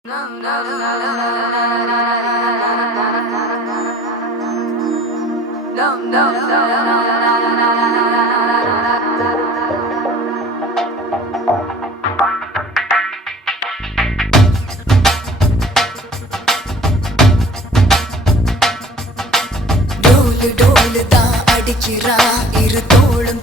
டோலு தான் அடிக்கிறான், இரு தோளும்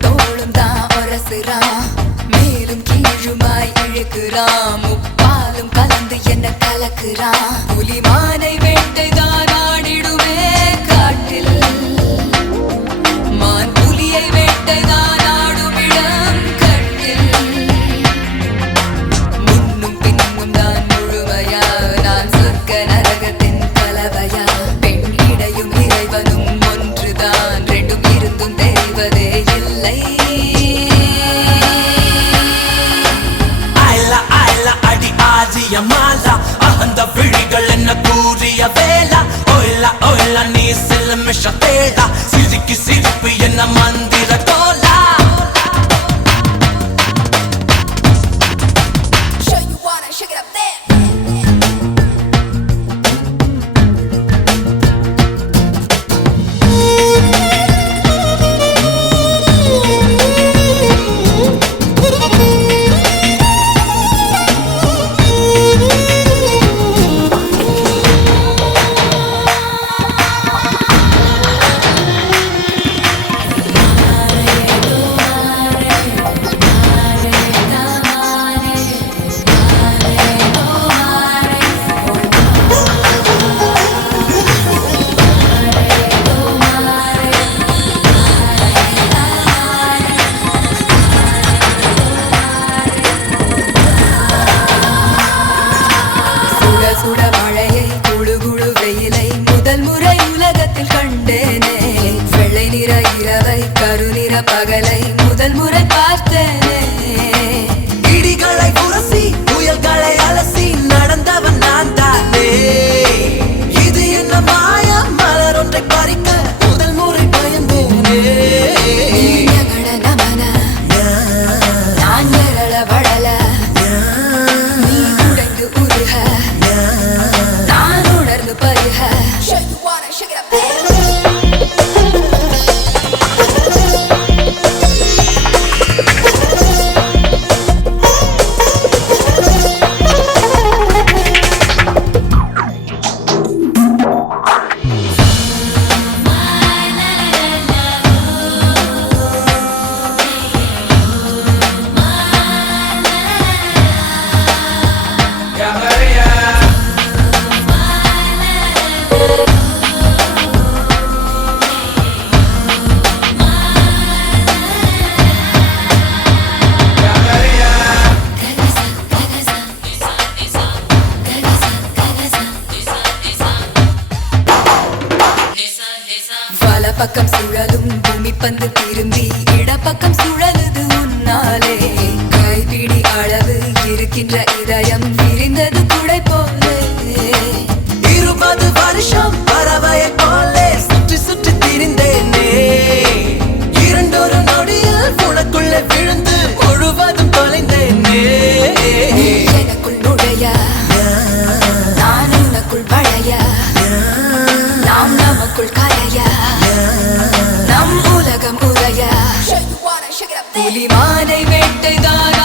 தான் உரசுறான், மேலும் கீழுமாய் இழுக்கிறான், முப்பாலும் கலந்து என்ன கலக்குறான். புலிமானை வேட்டைதான் ஆடிடுமே காட்டில், மான் புலியை வேட்டைதான் ஆடும் இடம் கட்டில். முன்னும் பின்னும் தான் முழுமையா, நான் சொர்க்க நரகத்தின் கலவையா. பெண் இடையும் இறைவனும் ஒன்றுதான், ரெண்டும் இருந்தும் தெரிவதே இல்லை. அடி ஆதிய மாலா, அகந்த விழிகள் என்ன கூறிய வேளா. ஒயிலா ஒயிலா நீ சிலமிஷ தேடா, சிரிக்கு சிரிப்பு என்ன மந்திர தோலா. Show you wanna shake it up there. சுட மழையை குழு குழு வெயிலை முதல் முறை உலகத்தில் கண்டேனே. வெள்ளை நிற இரவை கருநிற பகலை முதல் முறை பார்த்தேனே. இடிகளை உரசி புயல்களை அலசி நடந்தவன் நான் தானே. இது என்ன மாயா, மலர் ஒன்றை பறிக்க முதல் முறை பயந்தேனே. ஞகட நமன நான் எரள வளல, நீ உடைந்து உருக நான் உணர்ந்து பருக. Show you wanna shake it up there. பக்கம் சுழலும் பூமி பந்து திரும்பி இடப்பக்கம் சுழலுது உன்னாலே. கைப்பிடி அளவு இருக்கின்ற இதயம் விரிந்தது குடை போலே. 20 வருஷம் பறவையை போலே சுற்றி சுற்றி திரிந்தேனே. இரண்டொரு நொடியில் உனக்குள்ளே விழுந்து முழுவதும் தொலைந்தேனே. எனக்குள் நுழைய நான் உனக்குள் வளைய, நாம் நமக்குள் கலைய, நம் உலகம் உரைய. புலிமானை வேட்டைதான்